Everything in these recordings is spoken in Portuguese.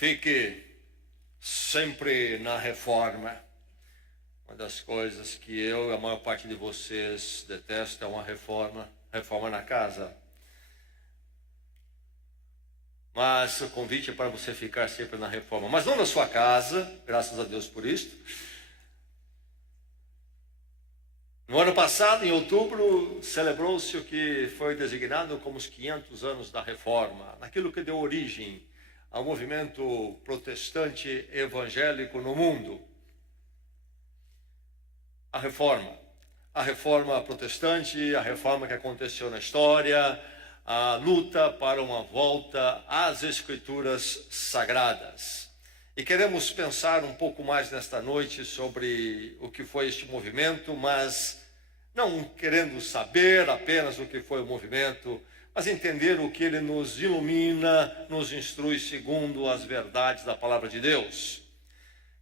Fique sempre na reforma. Uma das coisas que eu e a maior parte de vocês detestam é uma reforma na casa. Mas o convite é para você ficar sempre na reforma, mas não na sua casa, graças a Deus por isso. No ano passado, em outubro, celebrou-se o que foi designado como os 500 anos da reforma, naquilo que deu origem ao movimento protestante evangélico no mundo. A reforma protestante, a reforma que aconteceu na história, a luta para uma volta às Escrituras Sagradas. E queremos pensar um pouco mais nesta noite sobre o que foi este movimento, mas não querendo saber apenas o que foi o movimento, mas entender o que ele nos ilumina, nos instrui segundo as verdades da palavra de Deus.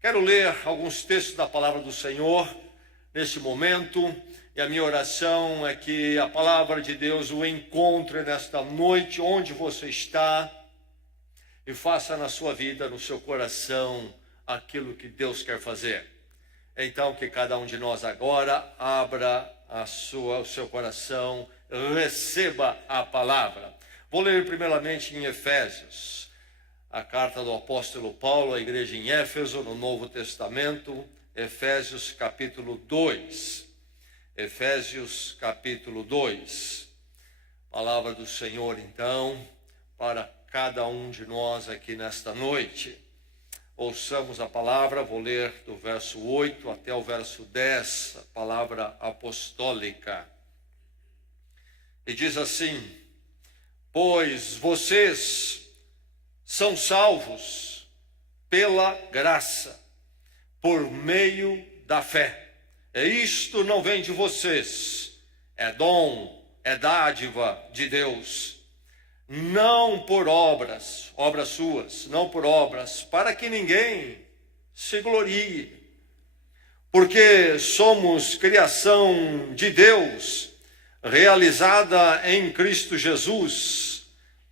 Quero ler alguns textos da palavra do Senhor neste momento, e a minha oração é que a palavra de Deus o encontre nesta noite onde você está e faça na sua vida, no seu coração, aquilo que Deus quer fazer. Então, que cada um de nós agora abra o seu coração, receba a palavra. Vou ler primeiramente em Efésios, a carta do apóstolo Paulo à igreja em Éfeso, no Novo Testamento, Efésios capítulo 2. Efésios capítulo 2. Palavra do Senhor, então, para cada um de nós aqui nesta noite. Ouçamos a palavra, vou ler do verso 8 até o verso 10, a palavra apostólica. E diz assim: pois vocês são salvos pela graça, por meio da fé. E isto não vem de vocês, é dom, é dádiva de Deus. Não por obras suas, não por obras, para que ninguém se glorie. Porque somos criação de Deus, realizada em Cristo Jesus,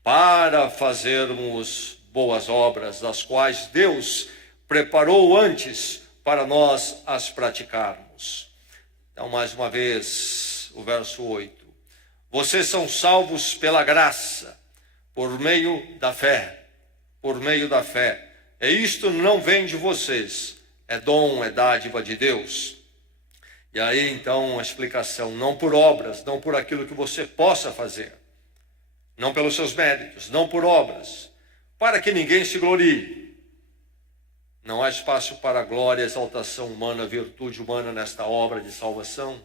para fazermos boas obras, das quais Deus preparou antes para nós as praticarmos. Então, mais uma vez, o verso 8. Vocês são salvos pela graça, por meio da fé, por meio da fé. E isto não vem de vocês, é dom, é dádiva de Deus. E aí então a explicação, não por obras, não por aquilo que você possa fazer, não pelos seus méritos, não por obras, para que ninguém se glorie. Não há espaço para glória, exaltação humana, virtude humana nesta obra de salvação.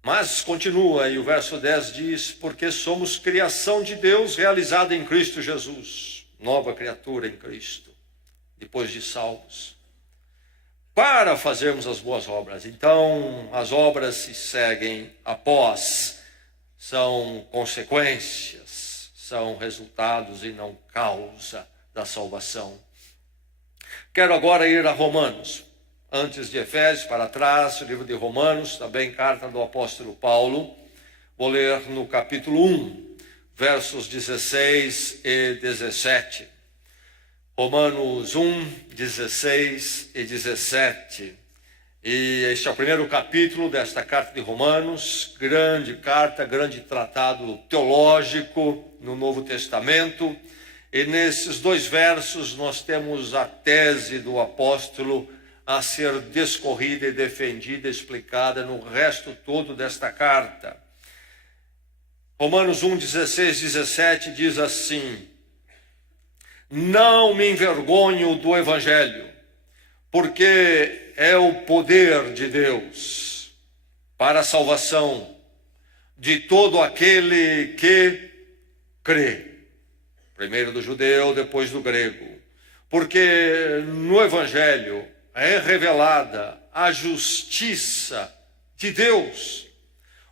Mas continua, e o verso 10 diz: porque somos criação de Deus realizada em Cristo Jesus, nova criatura em Cristo, depois de salvos, para fazermos as boas obras. Então, as obras se seguem após, são consequências, são resultados e não causa da salvação. Quero agora ir a Romanos. Antes de Efésios, para trás, o livro de Romanos, também carta do apóstolo Paulo. Vou ler no capítulo 1, versos 16 e 17. Romanos 1, 16 e 17. E este é o primeiro capítulo desta carta de Romanos, grande carta, grande tratado teológico no Novo Testamento. E nesses dois versos nós temos a tese do apóstolo a ser descorrida e defendida, explicada no resto todo desta carta. Romanos 1, 16, 17 diz assim: não me envergonho do Evangelho, porque é o poder de Deus para a salvação de todo aquele que crê. Primeiro do judeu, depois do grego. Porque no Evangelho é revelada a justiça de Deus,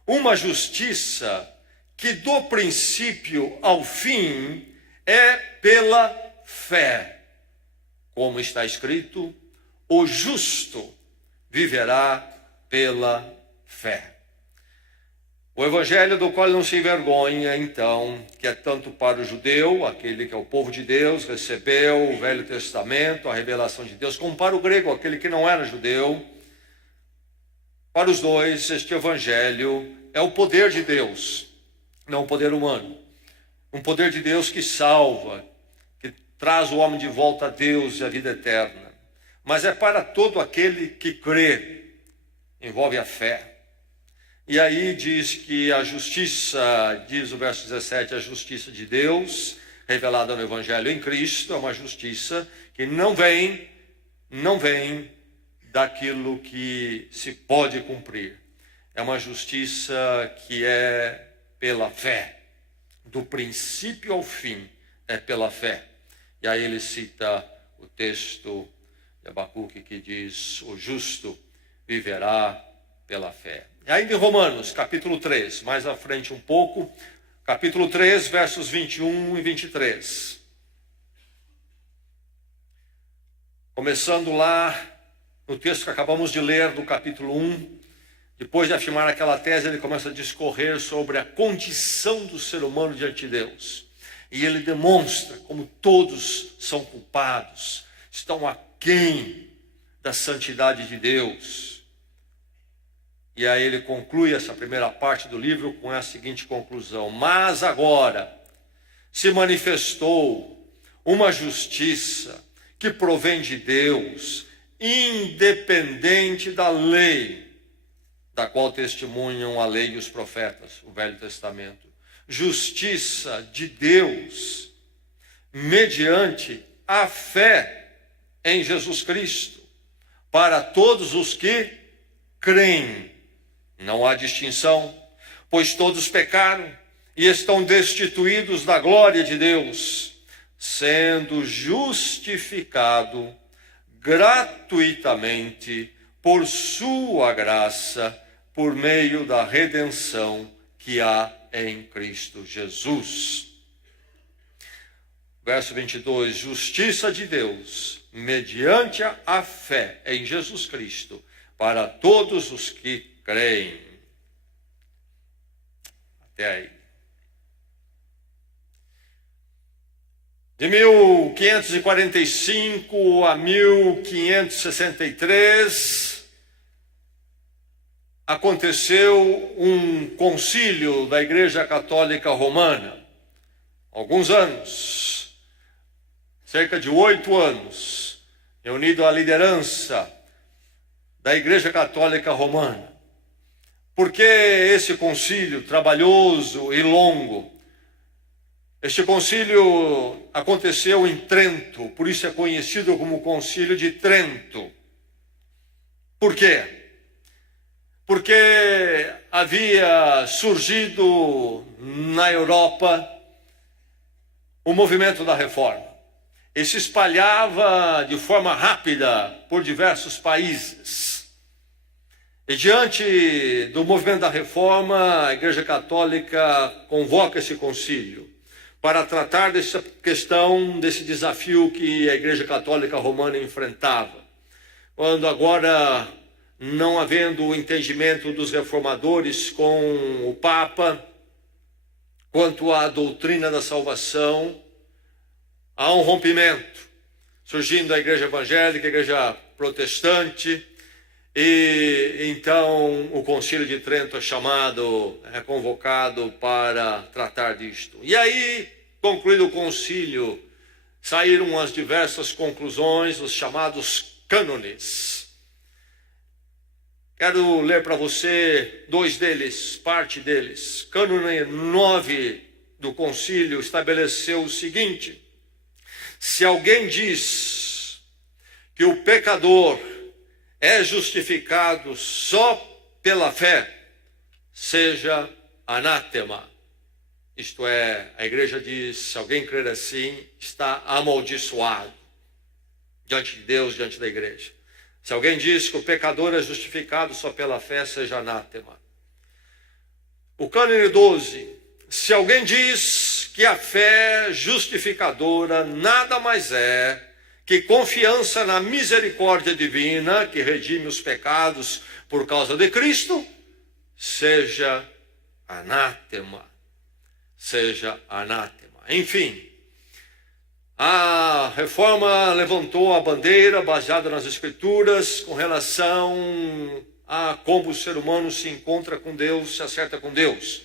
uma justiça que do princípio ao fim é pela fé. Como está escrito, o justo viverá pela fé. O evangelho do qual não se envergonha, então, que é tanto para o judeu, aquele que é o povo de Deus, recebeu o Velho Testamento, a revelação de Deus, como para o grego, aquele que não era judeu. Para os dois, este evangelho é o poder de Deus, não o poder humano. Um poder de Deus que salva, que traz o homem de volta a Deus e a vida eterna. Mas é para todo aquele que crê, envolve a fé. E aí diz que a justiça, diz o verso 17, a justiça de Deus, revelada no Evangelho em Cristo, é uma justiça que não vem daquilo que se pode cumprir. É uma justiça que é pela fé, do princípio ao fim, é pela fé. E aí ele cita o texto de Abacuque que diz, o justo viverá pela fé. E ainda em Romanos, capítulo 3, mais à frente um pouco, capítulo 3, versos 21 e 23. Começando lá no texto que acabamos de ler, do capítulo 1, depois de afirmar aquela tese, ele começa a discorrer sobre a condição do ser humano diante de Deus. E ele demonstra como todos são culpados, estão aquém da santidade de Deus. E aí ele conclui essa primeira parte do livro com a seguinte conclusão: mas agora se manifestou uma justiça que provém de Deus, independente da lei, da qual testemunham a lei e os profetas, o Velho Testamento. Justiça de Deus, mediante a fé em Jesus Cristo, para todos os que creem. Não há distinção, pois todos pecaram e estão destituídos da glória de Deus, sendo justificado gratuitamente por sua graça, por meio da redenção que há em Cristo Jesus. Verso 22, justiça de Deus, mediante a fé em Jesus Cristo, para todos os que creem. Até aí. De 1545 a 1563, aconteceu um concílio da Igreja Católica Romana. Alguns anos, cerca de 8 anos, reunido a liderança da Igreja Católica Romana. Por que esse concílio trabalhoso e longo? Este concílio aconteceu em Trento, por isso é conhecido como Concílio de Trento. Por quê? Porque havia surgido na Europa o movimento da Reforma. E se espalhava de forma rápida por diversos países. E diante do movimento da Reforma, a Igreja Católica convoca esse concílio para tratar dessa questão, desse desafio que a Igreja Católica Romana enfrentava. Quando agora, não havendo o entendimento dos reformadores com o Papa, quanto à doutrina da salvação, há um rompimento, surgindo a Igreja Evangélica, a Igreja Protestante, e então o Concílio de Trento é convocado para tratar disto. E aí, concluído o concílio, saíram as diversas conclusões, os chamados cânones. Quero ler para você 2 deles, parte deles. Cânone 9 do concílio estabeleceu o seguinte: se alguém diz que o pecador é justificado só pela fé, seja anátema. Isto é, a igreja diz, se alguém crer assim, está amaldiçoado diante de Deus, diante da igreja. Se alguém diz que o pecador é justificado só pela fé, seja anátema. O cânone 12, se alguém diz que a fé justificadora nada mais é que confiança na misericórdia divina, que redime os pecados por causa de Cristo, seja anátema. Seja anátema. Enfim, a Reforma levantou a bandeira baseada nas Escrituras com relação a como o ser humano se encontra com Deus, se acerta com Deus.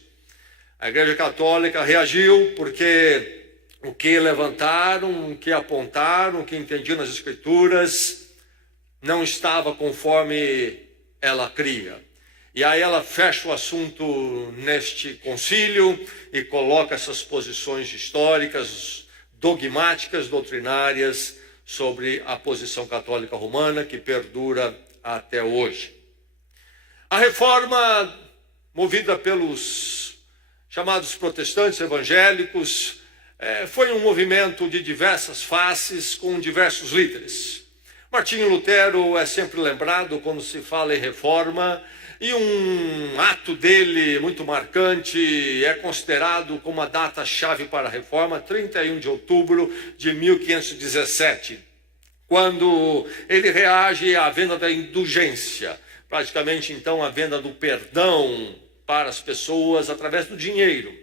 A Igreja Católica reagiu porque o que levantaram, o que apontaram, o que entendiam nas Escrituras não estava conforme ela cria. E aí ela fecha o assunto neste concílio e coloca essas posições históricas, dogmáticas, doutrinárias sobre a posição católica romana que perdura até hoje. A reforma, movida pelos chamados protestantes evangélicos, foi um movimento de diversas faces, com diversos líderes. Martinho Lutero é sempre lembrado quando se fala em reforma, e um ato dele muito marcante é considerado como a data-chave para a reforma, 31 de outubro de 1517, quando ele reage à venda da indulgência, praticamente então a venda do perdão para as pessoas através do dinheiro.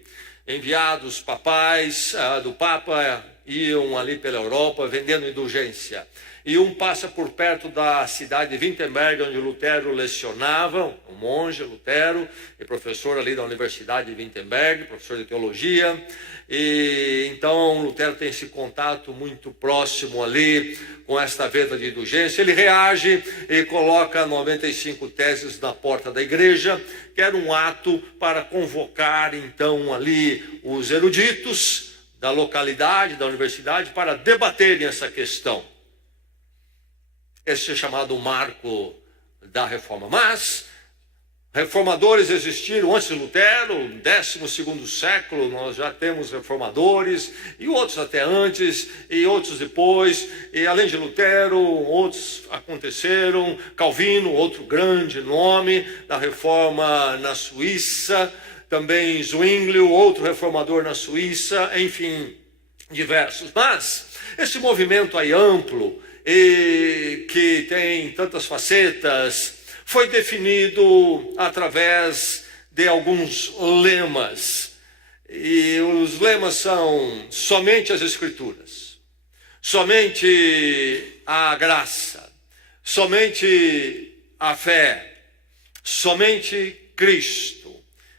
Enviados papais do Papa iam ali pela Europa vendendo indulgência. E um passa por perto da cidade de Wittenberg, onde Lutero lecionava, um monge Lutero, e professor ali da Universidade de Wittenberg, professor de teologia. E então Lutero tem esse contato muito próximo ali com esta venda de indulgência. Ele reage e coloca 95 teses na porta da igreja, que era um ato para convocar então ali os eruditos da localidade, da universidade, para debaterem essa questão. Esse é chamado marco da reforma. Mas reformadores existiram antes de Lutero, no 12º século nós já temos reformadores, e outros até antes, e outros depois, e além de Lutero, outros aconteceram. Calvino, outro grande nome da reforma na Suíça, também Zwinglio, outro reformador na Suíça, enfim, diversos. Mas esse movimento aí amplo, e que tem tantas facetas, foi definido através de alguns lemas. E os lemas são somente as Escrituras, somente a graça, somente a fé, somente Cristo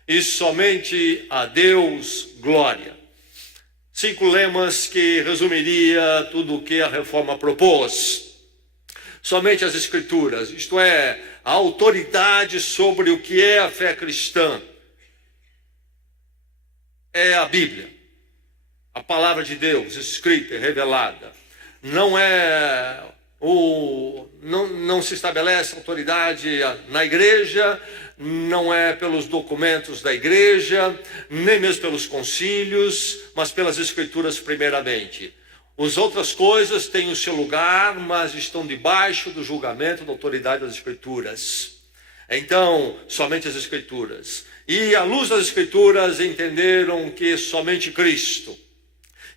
e somente a Deus glória. 5 lemas que resumiria tudo o que a reforma propôs. Somente as Escrituras, isto é, a autoridade sobre o que é a fé cristã, é a Bíblia, a palavra de Deus, escrita e revelada. Não se estabelece autoridade na igreja, não é pelos documentos da igreja, nem mesmo pelos concílios, mas pelas Escrituras primeiramente. As outras coisas têm o seu lugar, mas estão debaixo do julgamento da autoridade das Escrituras. Então, somente as Escrituras. E à luz das Escrituras entenderam que somente Cristo,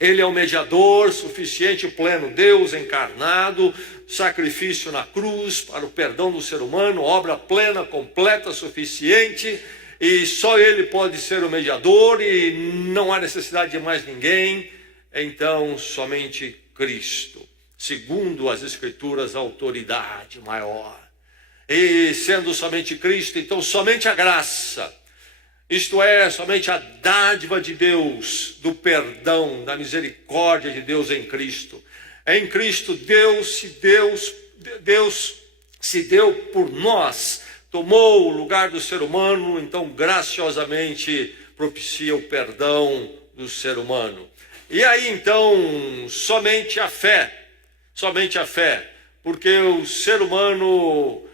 Ele é o mediador suficiente e pleno, Deus encarnado, sacrifício na cruz para o perdão do ser humano, obra plena, completa, suficiente, e só Ele pode ser o mediador e não há necessidade de mais ninguém. Então, somente Cristo, segundo as Escrituras, a autoridade maior. E sendo somente Cristo, então somente a graça, isto é, somente a dádiva de Deus, do perdão, da misericórdia de Deus em Cristo. Em Cristo, Deus se deu por nós, tomou o lugar do ser humano, então graciosamente propicia o perdão do ser humano. E aí então, somente a fé, porque o ser humano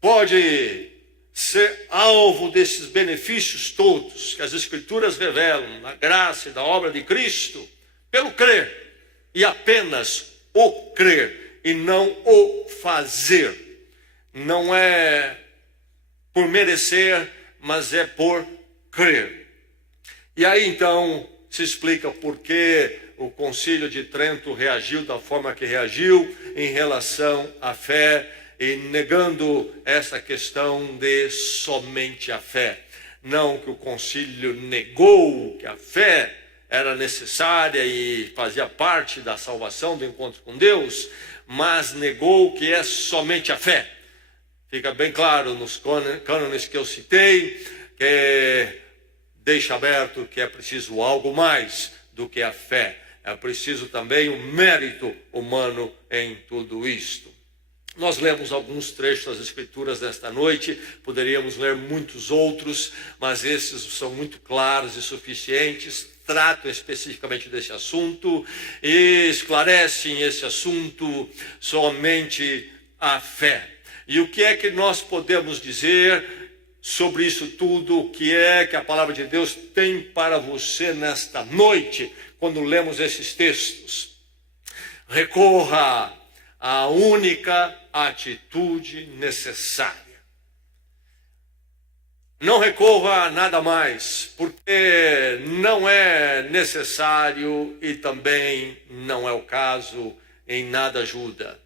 pode ser alvo desses benefícios todos que as Escrituras revelam, na graça e da obra de Cristo, pelo crer, e apenas o crer, e não o fazer. Não é por merecer, mas é por crer. E aí então se explica por que o Concílio de Trento reagiu da forma que reagiu em relação à fé, e negando essa questão de somente a fé. não que o concílio negou que a fé era necessária e fazia parte da salvação, do encontro com Deus, mas negou que é somente a fé. Fica bem claro nos cânones que eu citei, que deixa aberto que é preciso algo mais do que a fé. É preciso também o mérito humano em tudo isto. Nós lemos alguns trechos das Escrituras nesta noite, poderíamos ler muitos outros, mas esses são muito claros e suficientes, tratam especificamente desse assunto e esclarecem esse assunto somente a fé. E o que é que nós podemos dizer sobre isso tudo? O que é que a palavra de Deus tem para você nesta noite, quando lemos esses textos? Recorra à única atitude necessária. Não recorra a nada mais, porque não é necessário e também não é o caso, em nada ajuda.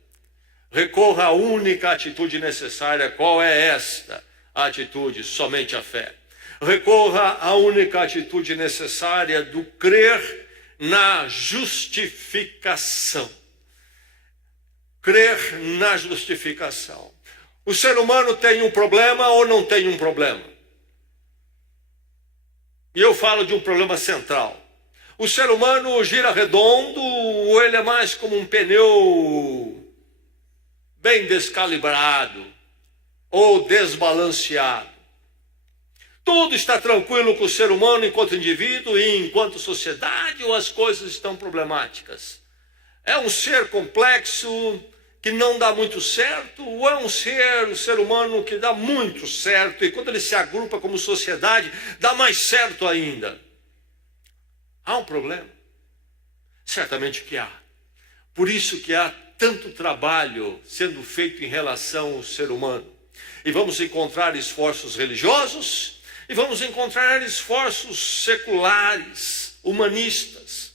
Recorra à única atitude necessária. Qual é esta atitude? Somente a fé. Recorra à única atitude necessária do crer na justificação. Crer na justificação. O ser humano tem um problema ou não tem um problema? E eu falo de um problema central. O ser humano gira redondo ou ele é mais como um pneu bem descalibrado ou desbalanceado? Tudo está tranquilo com o ser humano enquanto indivíduo e enquanto sociedade, ou as coisas estão problemáticas? É um ser complexo que não dá muito certo, ou é um ser humano que dá muito certo e quando ele se agrupa como sociedade, dá mais certo ainda? Há um problema? Certamente que há. Por isso que há tanto trabalho sendo feito em relação ao ser humano. E vamos encontrar esforços religiosos e vamos encontrar esforços seculares, humanistas.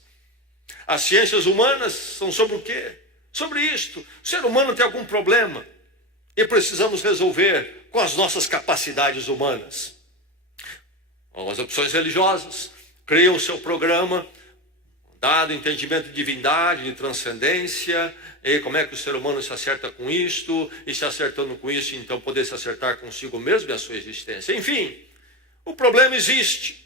As ciências humanas são sobre o quê? Sobre isto. O ser humano tem algum problema e precisamos resolver com as nossas capacidades humanas. As opções religiosas criam o seu programa, dado entendimento de divindade, de transcendência, e como é que o ser humano se acerta com isto, e se acertando com isso, então poder se acertar consigo mesmo e a sua existência. Enfim, o problema existe.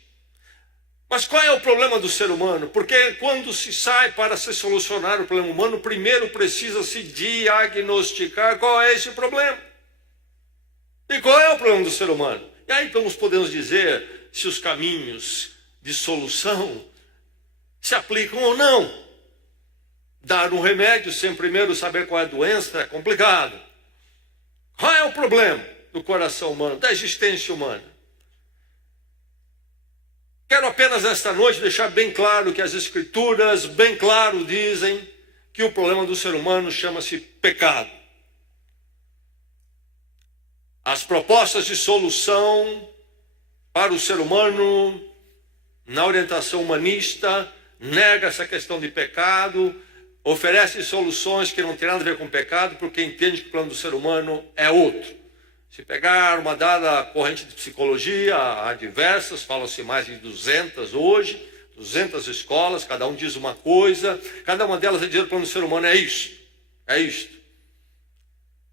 Mas qual é o problema do ser humano? Porque quando se sai para se solucionar o problema humano, primeiro precisa se diagnosticar qual é esse problema. E qual é o problema do ser humano? E aí então nós podemos dizer se os caminhos de solução se aplicam ou não. Dar um remédio sem primeiro saber qual é a doença é complicado. Qual é o problema do coração humano, da existência humana? Quero apenas esta noite deixar bem claro que as Escrituras, bem claro, dizem que o problema do ser humano chama-se pecado. As propostas de solução para o ser humano, na orientação humanista, nega essa questão de pecado, oferece soluções que não têm nada a ver com pecado, porque entende que o plano do ser humano é outro. Se pegar uma dada corrente de psicologia, há diversas, falam-se mais de 200 hoje, 200 escolas, cada um diz uma coisa, cada uma delas vai dizer que o plano do ser humano é isso, é isto.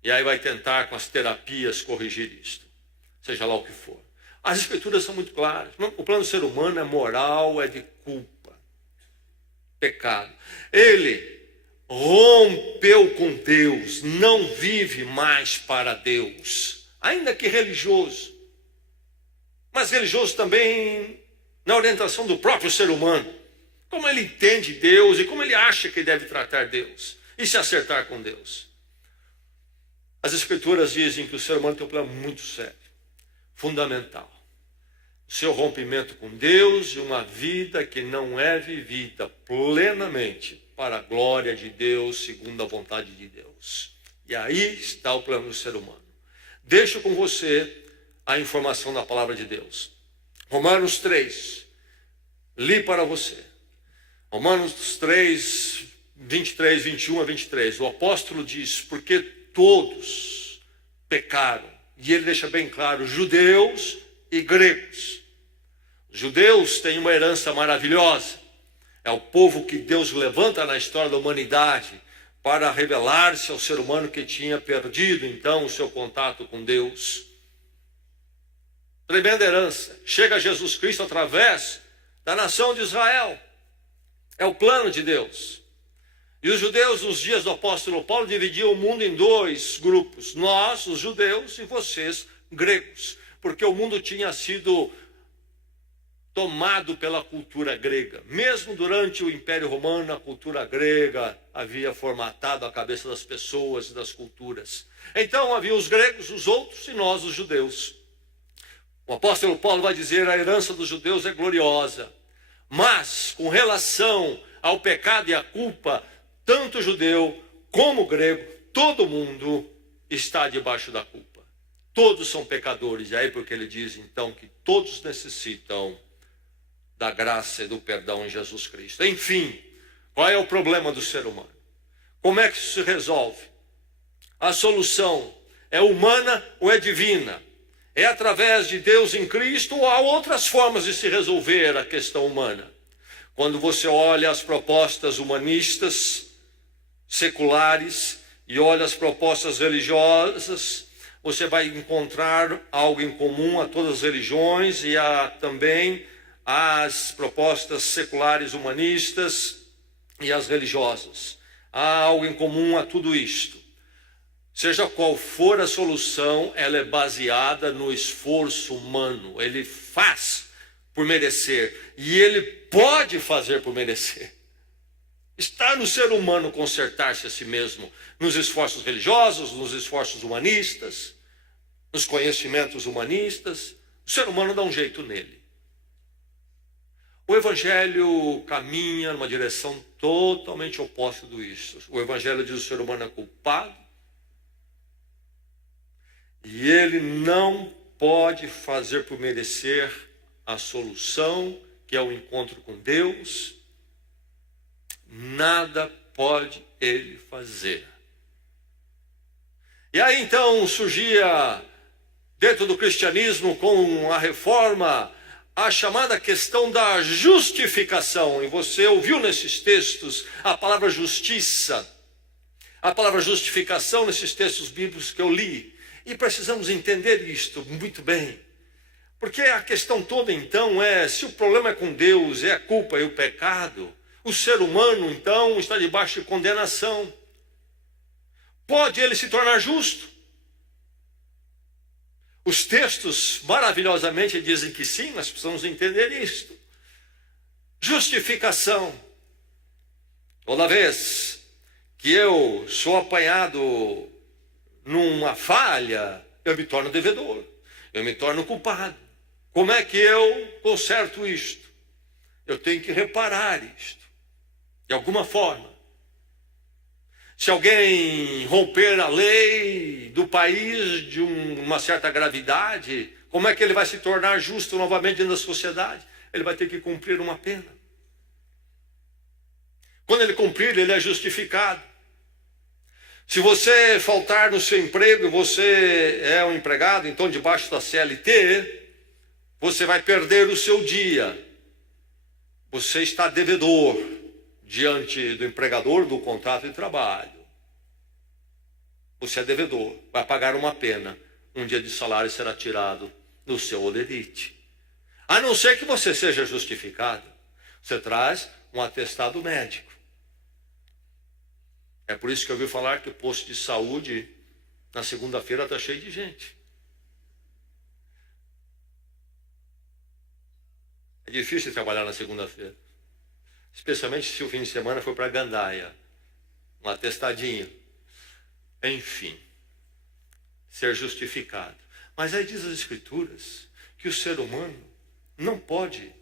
E aí vai tentar com as terapias corrigir isto, seja lá o que for. As Escrituras são muito claras, o plano do ser humano é moral, é de culpa, pecado. Ele rompeu com Deus, não vive mais para Deus. Ainda que religioso, mas religioso também na orientação do próprio ser humano, como ele entende Deus e como ele acha que deve tratar Deus e se acertar com Deus. As Escrituras dizem que o ser humano tem um problema muito sério, fundamental. O seu rompimento com Deus e uma vida que não é vivida plenamente para a glória de Deus, segundo a vontade de Deus. E aí está o plano do ser humano. Deixo com você a informação da palavra de Deus. Romanos 3, li para você. Romanos 3, 23, 21 a 23. O apóstolo diz, porque todos pecaram. E ele deixa bem claro, judeus e gregos. Os judeus têm uma herança maravilhosa. É o povo que Deus levanta na história da humanidade para revelar-se ao ser humano que tinha perdido, então, o seu contato com Deus. Tremenda herança. Chega Jesus Cristo através da nação de Israel. É o plano de Deus. E os judeus, nos dias do apóstolo Paulo, dividiam o mundo em dois grupos. Nós, os judeus, e vocês, gregos. Porque o mundo tinha sido tomado pela cultura grega. Mesmo durante o Império Romano, a cultura grega havia formatado a cabeça das pessoas e das culturas. Então havia os gregos, os outros, e nós, os judeus. O apóstolo Paulo vai dizer: a herança dos judeus é gloriosa. Mas, com relação ao pecado e à culpa, tanto judeu como grego, todo mundo está debaixo da culpa. Todos são pecadores. E aí porque ele diz, então, que todos necessitam da graça e do perdão em Jesus Cristo. Enfim, qual é o problema do ser humano? Como é que isso se resolve? A solução é humana ou é divina? É através de Deus em Cristo ou há outras formas de se resolver a questão humana? Quando você olha as propostas humanistas, seculares, e olha as propostas religiosas, você vai encontrar algo em comum a todas as religiões e também as propostas seculares humanistas e as religiosas. Há algo em comum a tudo isto. Seja qual for a solução, ela é baseada no esforço humano. Ele faz por merecer e ele pode fazer por merecer. Está no ser humano consertar-se a si mesmo, nos esforços religiosos, nos esforços humanistas, nos conhecimentos humanistas. O ser humano dá um jeito nele. O Evangelho caminha numa direção totalmente oposta disso. O Evangelho diz que o ser humano é culpado e ele não pode fazer por merecer a solução, que é o encontro com Deus. Nada pode ele fazer. E aí então surgia dentro do cristianismo, com a reforma, a chamada questão da justificação. E você ouviu nesses textos a palavra justiça, a palavra justificação nesses textos bíblicos que eu li. E precisamos entender isto muito bem. Porque a questão toda então é, se o problema é com Deus, é a culpa e o pecado, o ser humano então está debaixo de condenação. Pode ele se tornar justo? Os textos maravilhosamente dizem que sim, nós precisamos entender isto. Justificação. Toda vez que eu sou apanhado numa falha, eu me torno devedor, eu me torno culpado. Como é que eu conserto isto? Eu tenho que reparar isto, de alguma forma. Se alguém romper a lei do país de uma certa gravidade, como é que ele vai se tornar justo novamente dentro da sociedade? Ele vai ter que cumprir uma pena. Quando ele cumprir, ele é justificado. Se você faltar no seu emprego, você é um empregado, então debaixo da CLT, você vai perder o seu dia. Você está devedor diante do empregador do contrato de trabalho. Você é devedor, vai pagar uma pena. Um dia de salário será tirado do seu holerite. A não ser que você seja justificado. Você traz um atestado médico. É por isso que eu ouvi falar que o posto de saúde na segunda-feira está cheio de gente. É difícil trabalhar na segunda-feira. Especialmente se o fim de semana for para Gandaia. Um atestadinho. Enfim. Ser justificado. Mas aí diz as Escrituras que o ser humano não pode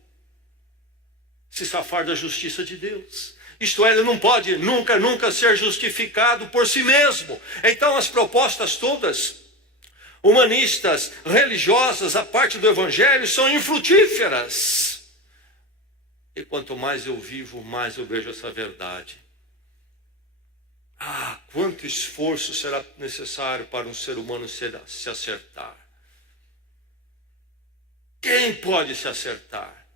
se safar da justiça de Deus. Isto é, ele não pode nunca ser justificado por si mesmo. Então as propostas todas, humanistas, religiosas, a parte do Evangelho, são infrutíferas. E quanto mais eu vivo, mais eu vejo essa verdade. Quanto esforço será necessário para um ser humano se acertar? Quem pode se acertar?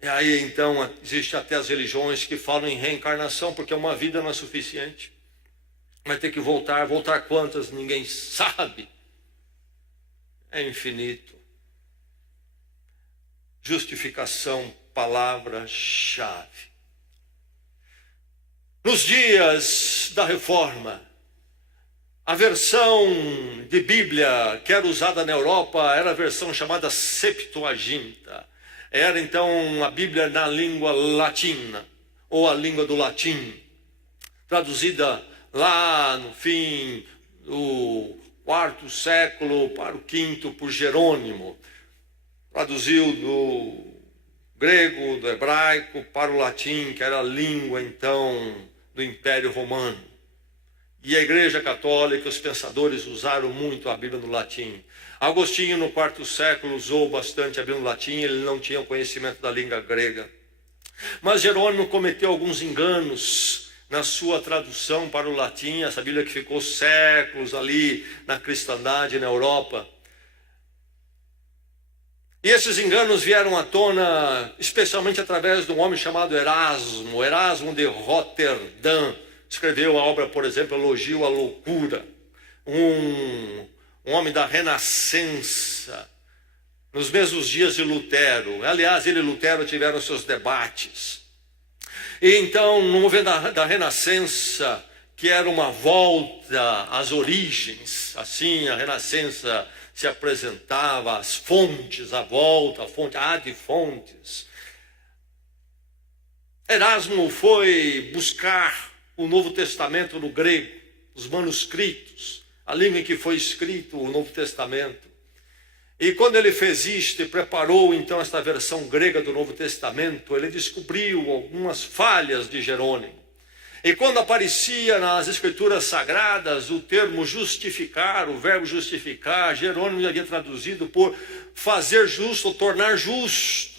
E aí então existe até as religiões que falam em reencarnação, porque uma vida não é suficiente. Vai ter que voltar quantas? Ninguém sabe. É infinito. Justificação, palavra-chave. Nos dias da Reforma, a versão de Bíblia que era usada na Europa era a versão chamada Septuaginta. Era então a Bíblia na língua latina, ou a língua do latim, traduzida lá no fim do quarto século para o quinto por Jerônimo. Traduziu do grego, do hebraico para o latim, que era a língua então do Império Romano. E a Igreja Católica, os pensadores usaram muito a Bíblia no latim. Agostinho, no quarto século, usou bastante a Bíblia no latim, ele não tinha conhecimento da língua grega. Mas Jerônimo cometeu alguns enganos na sua tradução para o latim, essa Bíblia que ficou séculos ali na cristandade, na Europa. E esses enganos vieram à tona, especialmente através de um homem chamado Erasmo, Erasmo de Roterdã. Escreveu a obra, por exemplo, Elogio à Loucura, um homem da Renascença, nos mesmos dias de Lutero. Aliás, ele e Lutero tiveram seus debates. E então, no movimento da Renascença, que era uma volta às origens, assim a Renascença se apresentava, as fontes, a volta, a fonte, ad fontes. Erasmo foi buscar o Novo Testamento no grego, os manuscritos, a língua em que foi escrito o Novo Testamento. E quando ele fez isto e preparou então esta versão grega do Novo Testamento, ele descobriu algumas falhas de Jerônimo. E quando aparecia nas Escrituras Sagradas o termo justificar, o verbo justificar, Jerônimo havia traduzido por fazer justo ou tornar justo,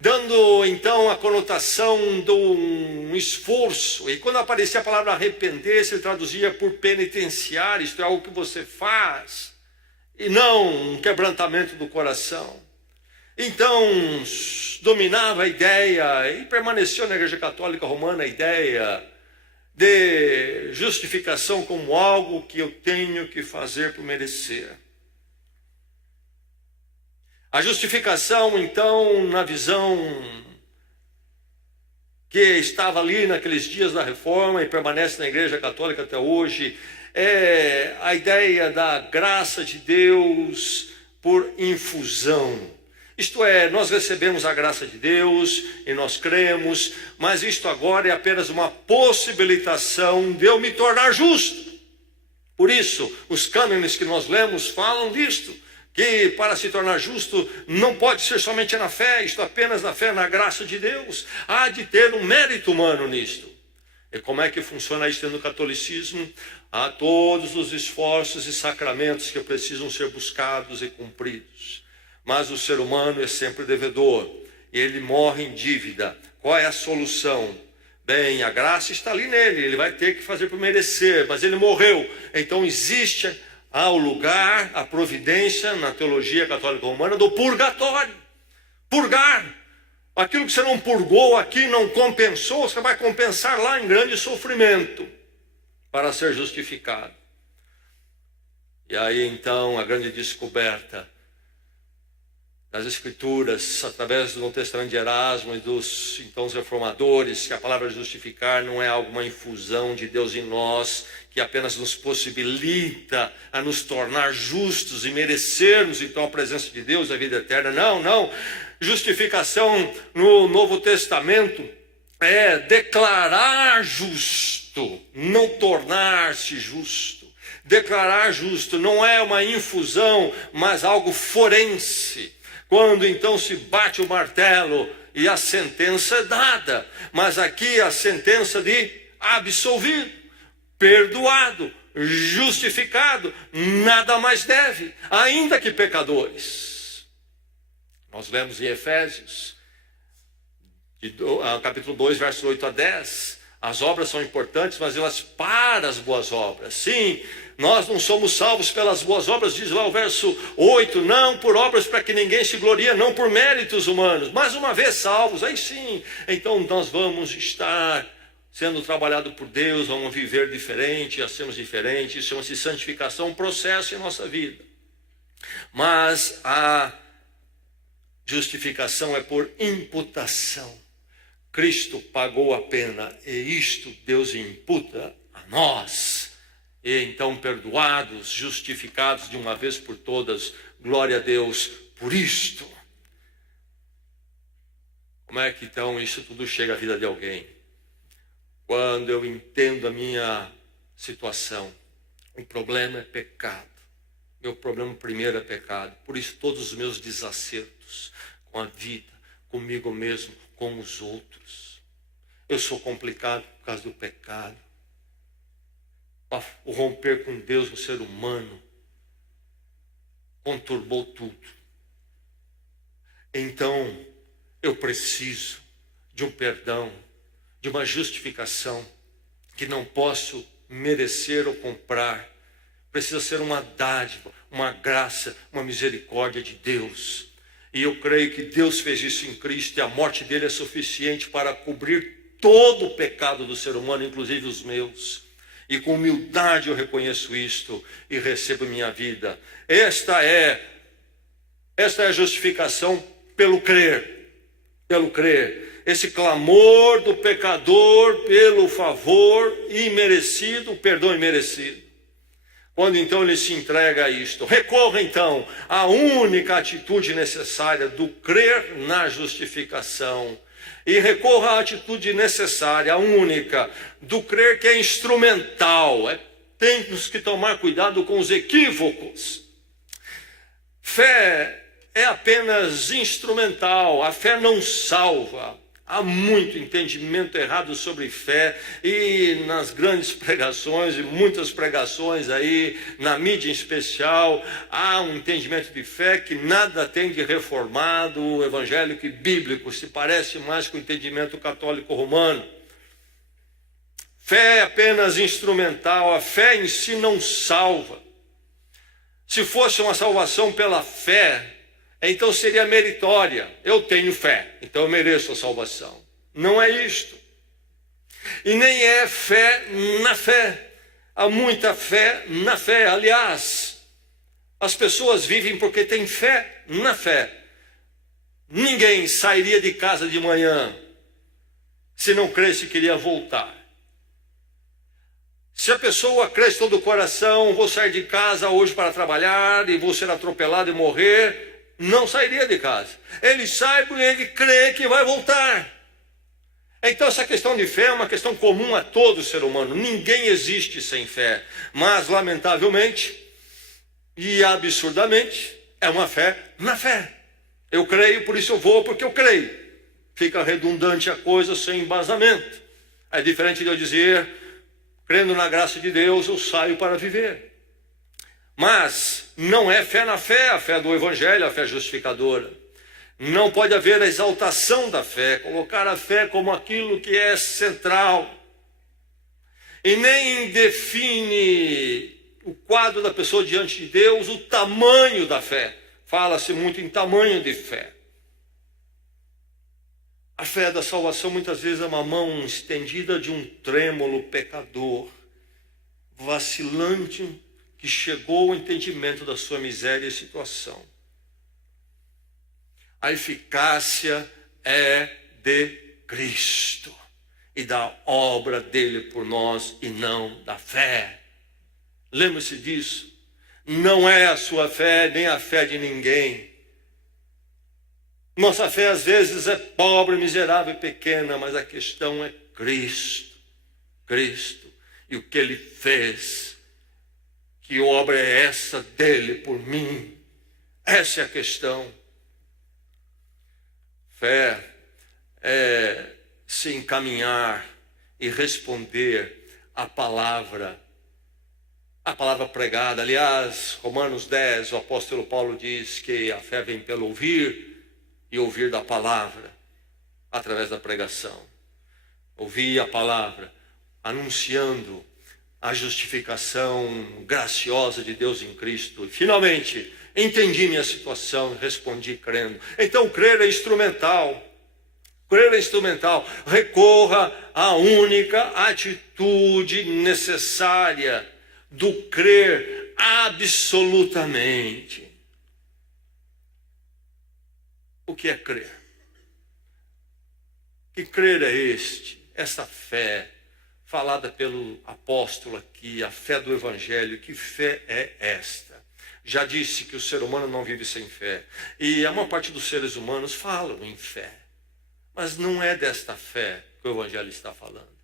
dando então a conotação de um esforço. E quando aparecia a palavra arrepender-se, ele traduzia por penitenciar, isto é algo que você faz, e não um quebrantamento do coração. Então, dominava a ideia, e permaneceu na Igreja Católica Romana a ideia de justificação como algo que eu tenho que fazer por merecer. A justificação, então, na visão que estava ali naqueles dias da Reforma e permanece na Igreja Católica até hoje, é a ideia da graça de Deus por infusão. Isto é, nós recebemos a graça de Deus e nós cremos, mas isto agora é apenas uma possibilitação de eu me tornar justo. Por isso, os cânones que nós lemos falam disto, que para se tornar justo não pode ser somente na fé, isto apenas na fé, na graça de Deus. Há de ter um mérito humano nisto. E como é que funciona isso no catolicismo? Há todos os esforços e sacramentos que precisam ser buscados e cumpridos. Mas o ser humano é sempre devedor, e ele morre em dívida. Qual é a solução? Bem, a graça está ali nele, ele vai ter que fazer por merecer, mas ele morreu. Então existe o lugar, a providência na teologia católica romana do purgatório. Purgar. Aquilo que você não purgou aqui, não compensou, você vai compensar lá em grande sofrimento para ser justificado. E aí então a grande descoberta das Escrituras, através do Novo Testamento de Erasmo e dos então os reformadores, que a palavra justificar não é alguma infusão de Deus em nós, que apenas nos possibilita a nos tornar justos e merecermos então a presença de Deus, a vida eterna. Não. Justificação no Novo Testamento é declarar justo, não tornar-se justo. Declarar justo não é uma infusão, mas algo forense. Quando então se bate o martelo e a sentença é dada, mas aqui a sentença de absolvido, perdoado, justificado, nada mais deve, ainda que pecadores. Nós lemos em Efésios, capítulo 2, versos 8 a 10, As obras são importantes, mas elas para as boas obras. Sim, nós não somos salvos pelas boas obras, diz lá o verso 8, não por obras para que ninguém se glorie, não por méritos humanos, mas uma vez salvos, aí sim, então nós vamos estar sendo trabalhado por Deus, vamos viver diferente, já sermos diferentes, isso chama-se santificação, um processo em nossa vida. Mas a justificação é por imputação. Cristo pagou a pena e isto Deus imputa a nós. E então perdoados, justificados de uma vez por todas, glória a Deus por isto. Como é que então isso tudo chega à vida de alguém? Quando eu entendo a minha situação, o problema é pecado. Meu problema primeiro é pecado. Por isso todos os meus desacertos com a vida, comigo mesmo, com os outros. Eu sou complicado por causa do pecado. O romper com Deus no ser humano conturbou tudo. Então, eu preciso de um perdão, de uma justificação que não posso merecer ou comprar. Precisa ser uma dádiva, uma graça, uma misericórdia de Deus. E eu creio que Deus fez isso em Cristo e a morte dele é suficiente para cobrir todo o pecado do ser humano, inclusive os meus. E com humildade eu reconheço isto e recebo minha vida. Esta é a justificação pelo crer. Pelo crer. Esse clamor do pecador pelo favor imerecido, perdão imerecido. Quando então ele se entrega a isto, recorra então à única atitude necessária do crer na justificação. E recorra à atitude necessária, a única, do crer que é instrumental. Temos que tomar cuidado com os equívocos. Fé é apenas instrumental, a fé não salva. Há muito entendimento errado sobre fé e nas grandes pregações e muitas pregações aí, na mídia em especial, há um entendimento de fé que nada tem de reformado, evangélico e bíblico, se parece mais com o entendimento católico romano. Fé é apenas instrumental, a fé em si não salva. Se fosse uma salvação pela fé, então seria meritória. Eu tenho fé, então eu mereço a salvação. Não é isto. E nem é fé na fé. Há muita fé na fé. Aliás, as pessoas vivem porque têm fé na fé. Ninguém sairia de casa de manhã se não cresce que iria voltar. Se a pessoa crê de todo o coração, vou sair de casa hoje para trabalhar e vou ser atropelado e morrer, não sairia de casa. Ele sai porque ele crê que vai voltar. Então essa questão de fé é uma questão comum a todo ser humano. Ninguém existe sem fé. Mas lamentavelmente e absurdamente é uma fé na fé. Eu creio, por isso eu vou porque eu creio. Fica redundante a coisa sem embasamento. É diferente de eu dizer, crendo na graça de Deus, eu saio para viver. Mas não é fé na fé, a fé do Evangelho, a fé justificadora. Não pode haver a exaltação da fé, colocar a fé como aquilo que é central. E nem define o quadro da pessoa diante de Deus, o tamanho da fé. Fala-se muito em tamanho de fé. A fé da salvação muitas vezes é uma mão estendida de um trêmulo pecador, vacilante, que chegou ao entendimento da sua miséria e situação. A eficácia é de Cristo e da obra dele por nós e não da fé. Lembre-se disso. Não é a sua fé nem a fé de ninguém. Nossa fé às vezes é pobre, miserável e pequena, mas a questão é Cristo. Cristo e o que ele fez. Que obra é essa dele por mim? Essa é a questão. Fé é se encaminhar e responder à palavra pregada. Aliás, Romanos 10, o apóstolo Paulo diz que a fé vem pelo ouvir e ouvir da palavra, através da pregação. ouvi a palavra anunciando a justificação graciosa de Deus em Cristo. E, finalmente, entendi minha situação e respondi crendo. Então, crer é instrumental. Crer é instrumental. Recorra à única atitude necessária do crer absolutamente. O que é crer? Que crer é esta fé falada pelo apóstolo aqui, a fé do Evangelho. Que fé é esta? Já disse que o ser humano não vive sem fé. E a maior parte dos seres humanos falam em fé. Mas não é desta fé que o Evangelho está falando.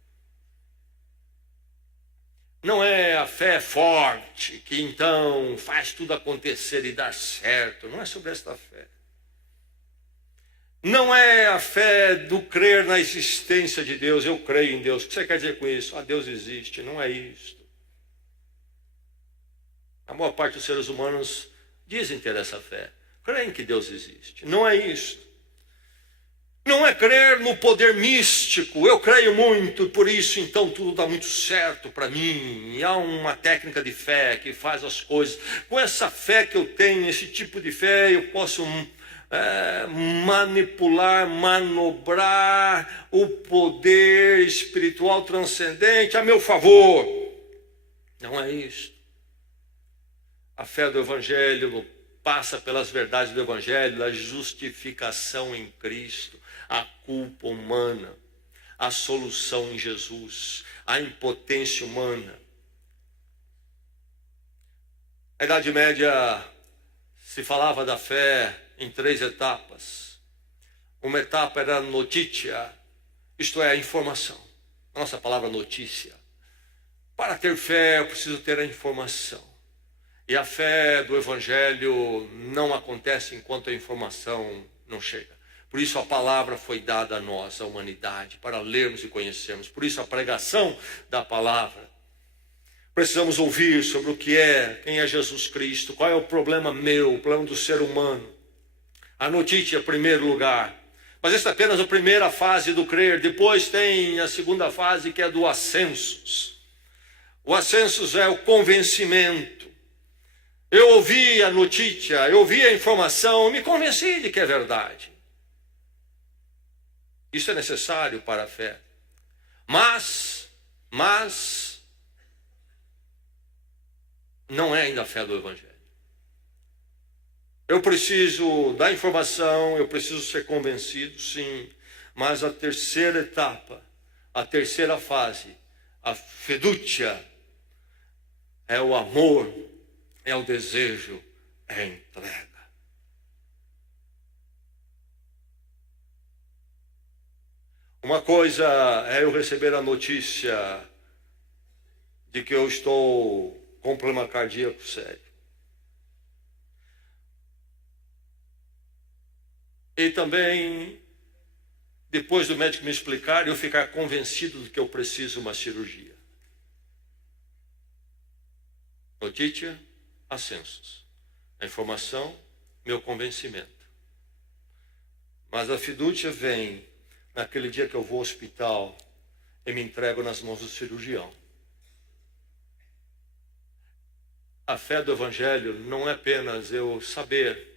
Não é a fé forte que então faz tudo acontecer e dar certo. Não é sobre esta fé. Não é a fé do crer na existência de Deus. Eu creio em Deus. O que você quer dizer com isso? Deus existe. Não é isto. A maior parte dos seres humanos dizem ter essa fé. Creem que Deus existe. Não é isto. Não é crer no poder místico. Eu creio muito, por isso então tudo dá muito certo para mim. E há uma técnica de fé que faz as coisas. Com essa fé que eu tenho, esse tipo de fé, eu posso manipular, manobrar o poder espiritual transcendente a meu favor. Não é isso. A fé do Evangelho passa pelas verdades do Evangelho, a justificação em Cristo, a culpa humana, a solução em Jesus, a impotência humana. Na Idade Média se falava da fé em 3 etapas. Uma etapa era notícia, isto é, a informação. Nossa palavra notícia. Para ter fé eu preciso ter a informação. E a fé do Evangelho não acontece enquanto a informação não chega. Por isso a palavra foi dada a nós, à humanidade, para lermos e conhecermos. Por isso a pregação da palavra. Precisamos ouvir sobre o que é, quem é Jesus Cristo, qual é o problema meu, o problema do ser humano. A notícia em primeiro lugar. Mas esta é apenas a primeira fase do crer. Depois tem a segunda fase, que é do ascensus. O ascensus é o convencimento. Eu ouvi a notícia, eu ouvi a informação, eu me convenci de que é verdade. Isso é necessário para a fé. Mas não é ainda a fé do Evangelho. Eu preciso da informação, eu preciso ser convencido, sim. Mas a terceira etapa, a terceira fase, a fiducia, é o amor, é o desejo, é a entrega. Uma coisa é eu receber a notícia de que eu estou com um problema cardíaco sério. E também, depois do médico me explicar, eu ficar convencido de que eu preciso de uma cirurgia. Notícia, ascensus. A informação, meu convencimento. Mas a fidúcia vem naquele dia que eu vou ao hospital e me entrego nas mãos do cirurgião. A fé do Evangelho não é apenas eu saber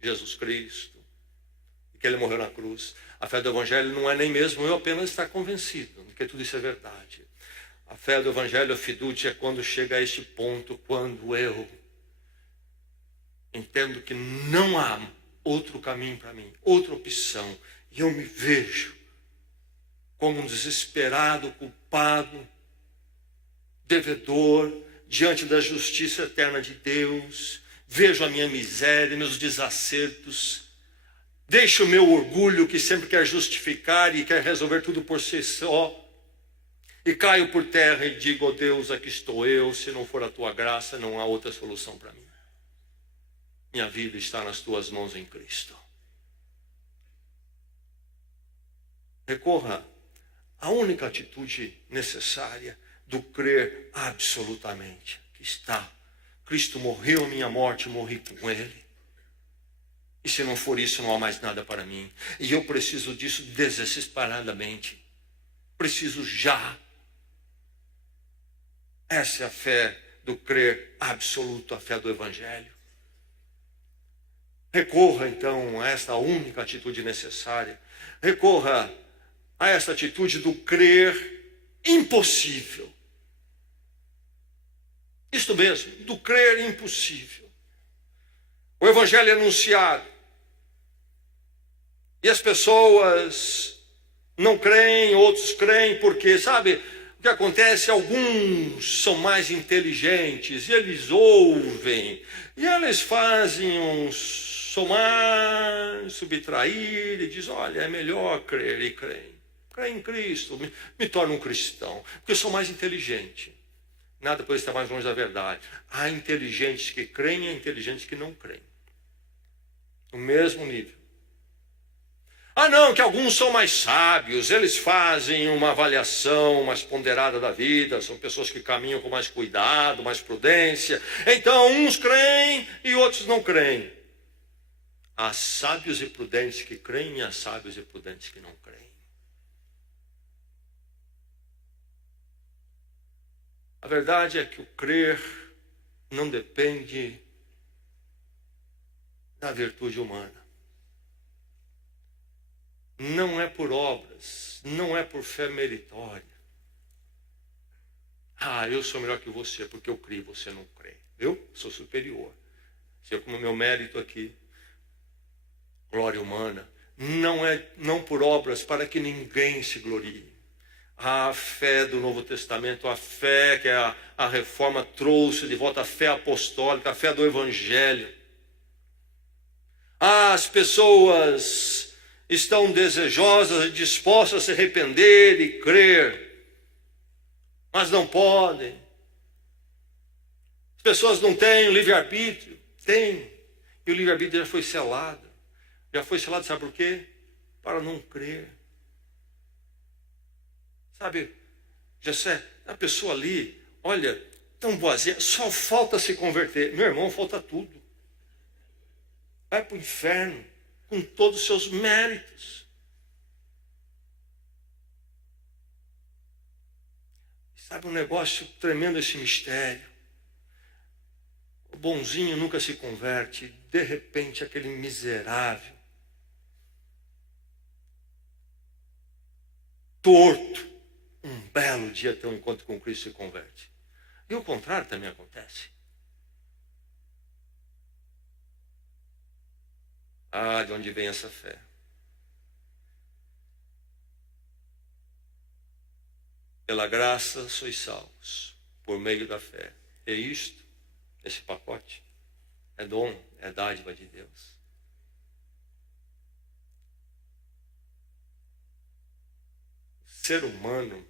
Jesus Cristo, que Ele morreu na cruz. A fé do Evangelho não é nem mesmo eu apenas estar convencido de que tudo isso é verdade. A fé do Evangelho, a fidúcia, é quando chega a este ponto, quando eu entendo que não há outro caminho para mim, outra opção, e eu me vejo como um desesperado, culpado, devedor, diante da justiça eterna de Deus. Vejo a minha miséria, meus desacertos. Deixo o meu orgulho, que sempre quer justificar e quer resolver tudo por si só. E caio por terra e digo: ó Deus, aqui estou eu. Se não for a tua graça, não há outra solução para mim. Minha vida está nas tuas mãos em Cristo. Recorra à única atitude necessária do crer absolutamente. Que está. Cristo morreu a minha morte, morri com Ele. E se não for isso, não há mais nada para mim. E eu preciso disso desesperadamente. Preciso já. Essa é a fé do crer absoluto, a fé do Evangelho. Recorra, então, a esta única atitude necessária. Recorra a essa atitude do crer impossível. Isto mesmo, do crer impossível. O Evangelho é anunciado. E as pessoas não creem, outros creem, porque, sabe, o que acontece? Alguns são mais inteligentes, e eles ouvem, e eles fazem um somar, subtrair, e dizem, olha, é melhor crer, e creem. Creem em Cristo, me torno um cristão, porque eu sou mais inteligente. Nada pode estar mais longe da verdade. Há inteligentes que creem e há inteligentes que não creem. No mesmo nível. Ah, não, que alguns são mais sábios, eles fazem uma avaliação mais ponderada da vida, são pessoas que caminham com mais cuidado, mais prudência. Então, uns creem e outros não creem. Há sábios e prudentes que creem e há sábios e prudentes que não creem. A verdade é que o crer não depende da virtude humana. Não é por obras, não é por fé meritória. Ah, eu sou melhor que você porque eu creio, você não crê. Eu sou superior. Se eu, como meu mérito aqui, glória humana, não por obras para que ninguém se glorie. A fé do Novo Testamento, a fé que a reforma trouxe de volta, a fé apostólica, a fé do Evangelho. As pessoas estão desejosas e dispostas a se arrepender e crer, mas não podem. As pessoas não têm o livre-arbítrio. Tem. E o livre-arbítrio já foi selado. Já foi selado, sabe por quê? Para não crer. Sabe, Jessé, a pessoa ali, olha, tão boazinha, só falta se converter. Meu irmão, falta tudo. Vai para o inferno com todos os seus méritos. Sabe um negócio tremendo esse mistério? O bonzinho nunca se converte. De repente, aquele miserável, torto, um belo dia tem um encontro com Cristo e se converte. E o contrário também acontece. Ah, de onde vem essa fé? Pela graça sois salvos, por meio da fé. É isto, esse pacote, é dom, é dádiva de Deus. O ser humano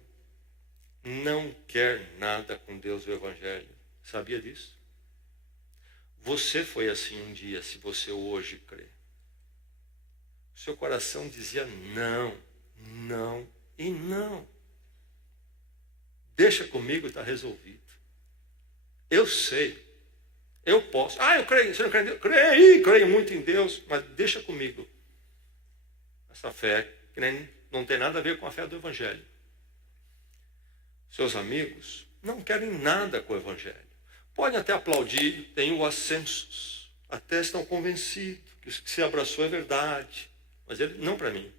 não quer nada com Deus e o Evangelho. Sabia disso? Você foi assim um dia, se você hoje crê. Seu coração dizia não, não e não. Deixa comigo, está resolvido. Eu sei, eu posso. Ah, eu creio, você não crê em Deus? Creio muito em Deus, mas deixa comigo. Essa fé que não tem nada a ver com a fé do Evangelho. Seus amigos não querem nada com o Evangelho. Podem até aplaudir, têm o ascensos, até estão convencidos que o que se abraçou é verdade. Mas ele, não para mim.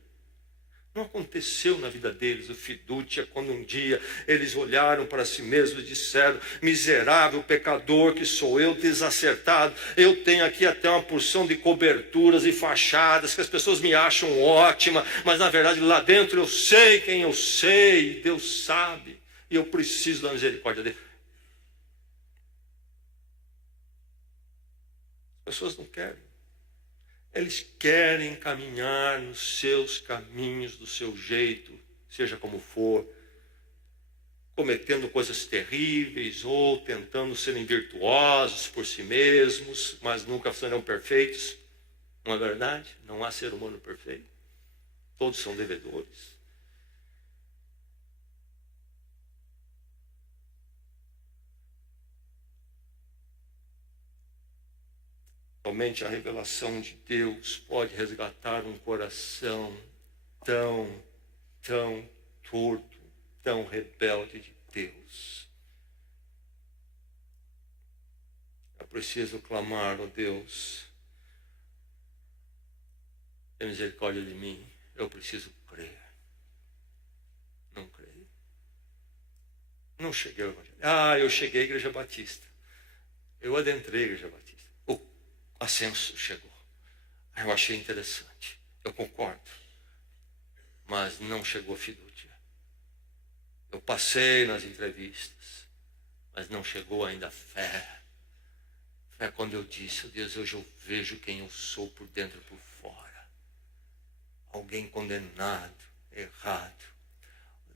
Não aconteceu na vida deles o fidúcia quando um dia eles olharam para si mesmos e disseram, miserável pecador que sou eu, desacertado, eu tenho aqui até uma porção de coberturas e fachadas que as pessoas me acham ótima, mas na verdade lá dentro eu sei quem eu sei, Deus sabe, e eu preciso da misericórdia dele. As pessoas não querem. Eles querem caminhar nos seus caminhos, do seu jeito, seja como for, cometendo coisas terríveis ou tentando serem virtuosos por si mesmos, mas nunca serão perfeitos. Não é verdade? Não há ser humano perfeito. Todos são devedores. Somente a revelação de Deus pode resgatar um coração tão torto, tão rebelde de Deus. Eu preciso clamar, ó Deus, tem misericórdia de mim. Eu preciso crer. Não creio. Não cheguei ao Evangelho. Eu cheguei à Igreja Batista. Eu adentrei a Igreja Batista. O ascenso chegou. Eu achei interessante. Eu concordo. Mas não chegou a fidúcia. Eu passei nas entrevistas, mas não chegou ainda a fé. Fé quando eu disse, Deus, hoje eu vejo quem eu sou por dentro e por fora. Alguém condenado, errado.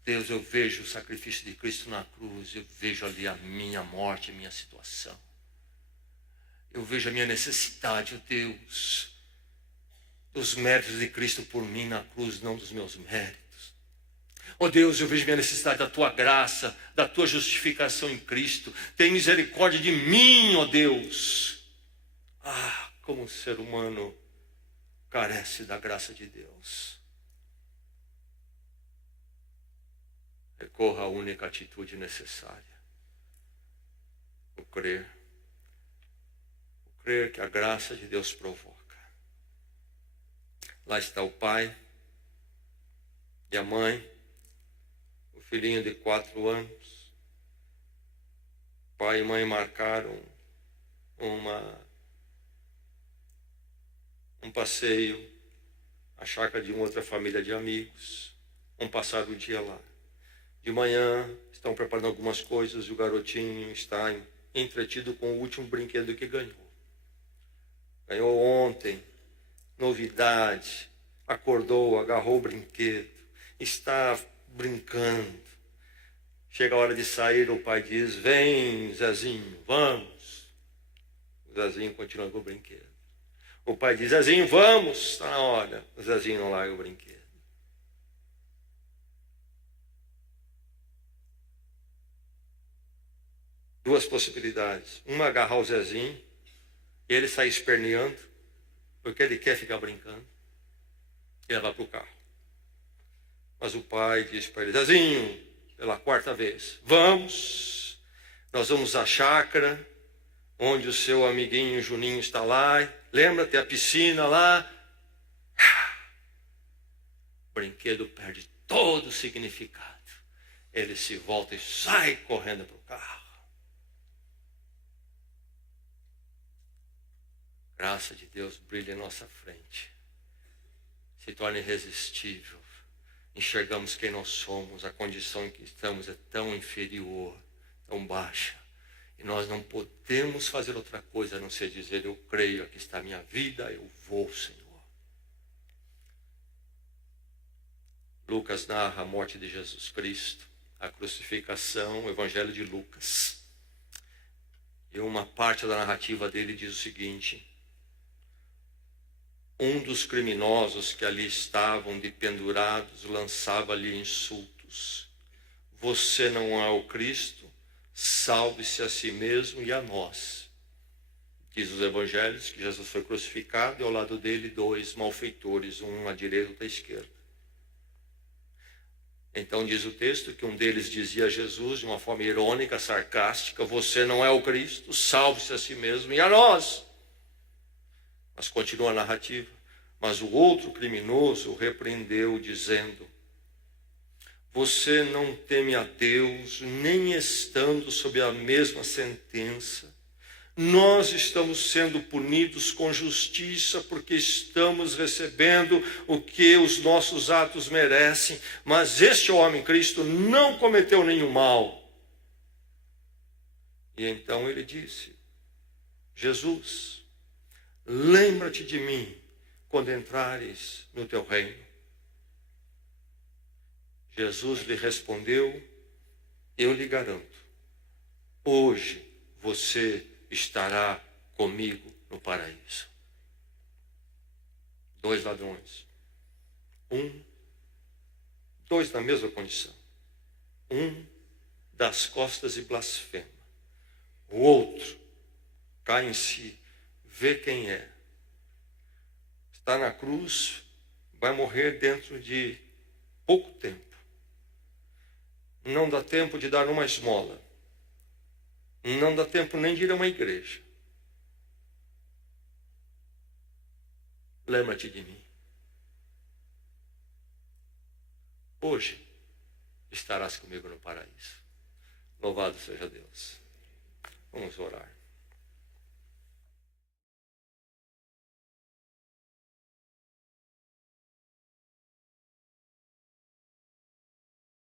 Deus, eu vejo o sacrifício de Cristo na cruz, eu vejo ali a minha morte, a minha situação. Eu vejo a minha necessidade, ó Deus, dos méritos de Cristo por mim na cruz, não dos meus méritos. Ó Deus, eu vejo minha necessidade da tua graça, da tua justificação em Cristo. Tem misericórdia de mim, ó Deus. Como o ser humano carece da graça de Deus. Recorra à única atitude necessária. O crer. O crer que a graça de Deus provoca. Lá está o pai e a mãe, o filhinho de 4 anos. Pai e mãe marcaram um passeio à chácara de uma outra família de amigos. Vão passar o dia lá. De manhã estão preparando algumas coisas e o garotinho está entretido com o último brinquedo que ganhou. Ganhou ontem. Novidade, acordou, agarrou o brinquedo, está brincando. Chega a hora de sair, o pai diz, vem Zezinho, vamos. O Zezinho continua com o brinquedo. O pai diz, Zezinho, vamos, está na hora. O Zezinho não larga o brinquedo. Duas possibilidades. Uma, agarrar o Zezinho e ele sair esperneando, porque ele quer ficar brincando, e levar para o carro. Mas o pai disse para ele, Zezinho, pela 4ª vez, vamos, nós vamos à chácara, onde o seu amiguinho Juninho está lá, lembra, tem a piscina lá. O brinquedo perde todo o significado. Ele se volta e sai correndo para o carro. Graça de Deus brilha em nossa frente. Se torna irresistível. Enxergamos quem nós somos. A condição em que estamos é tão inferior, tão baixa. E nós não podemos fazer outra coisa a não ser dizer, eu creio, aqui está a minha vida, eu vou, Senhor. Lucas narra a morte de Jesus Cristo, a crucificação, o Evangelho de Lucas. E uma parte da narrativa dele diz o seguinte: um dos criminosos que ali estavam dependurados lançava-lhe insultos. Você não é o Cristo? Salve-se a si mesmo e a nós. Diz os evangelhos que Jesus foi crucificado e ao lado dele 2 malfeitores, um à direita e outro à esquerda. Então diz o texto que um deles dizia a Jesus de uma forma irônica, sarcástica, você não é o Cristo? Salve-se a si mesmo e a nós. Mas continua a narrativa. Mas o outro criminoso o repreendeu, dizendo, você não teme a Deus, nem estando sob a mesma sentença. Nós estamos sendo punidos com justiça, porque estamos recebendo o que os nossos atos merecem. Mas este homem, Cristo, não cometeu nenhum mal. E então ele disse, Jesus, lembra-te de mim quando entrares no teu reino. Jesus lhe respondeu, eu lhe garanto, hoje você estará comigo no paraíso. 2 ladrões. 2 na mesma condição. Um das costas e blasfema. O outro cai em si, vê quem é. Está na cruz, vai morrer dentro de pouco tempo. Não dá tempo de dar uma esmola. Não dá tempo nem de ir a uma igreja. Lembra-te de mim. Hoje estarás comigo no paraíso. Louvado seja Deus. Vamos orar.